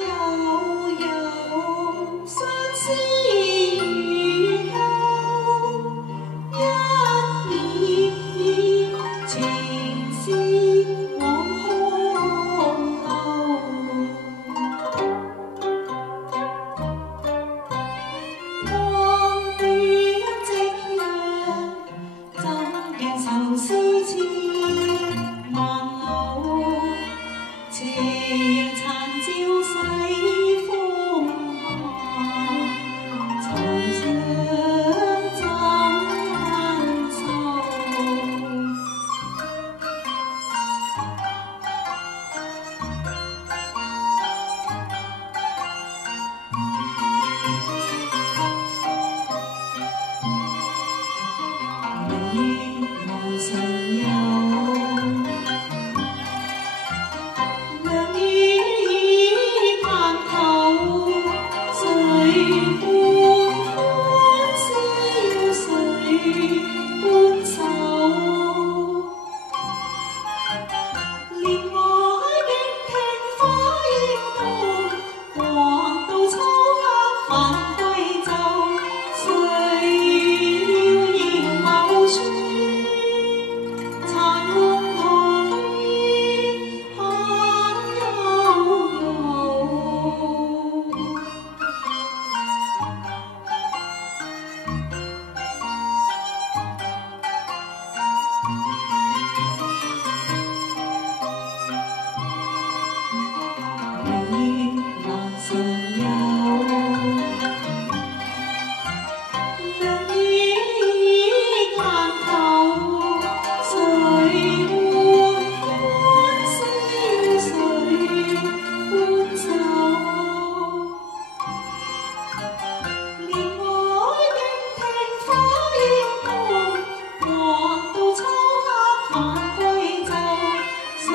悠悠，相思如钩，一頁頁情絲往空流。光端夕陽，怎見愁思千萬縷。斜陽殘照西風下，愁相怎受？明月樓上有，亮與倚鼾頭，誰伴歡笑，誰伴愁？憐愛竟聽花應動，黃道初黑返歸舟，誰料螢眸處，殘夢同煙很悠悠。明月欄上有，亮與倚鼾頭，誰伴歡笑，誰伴愁？憐愛竟聽花應動，黃道初黑返歸舟，誰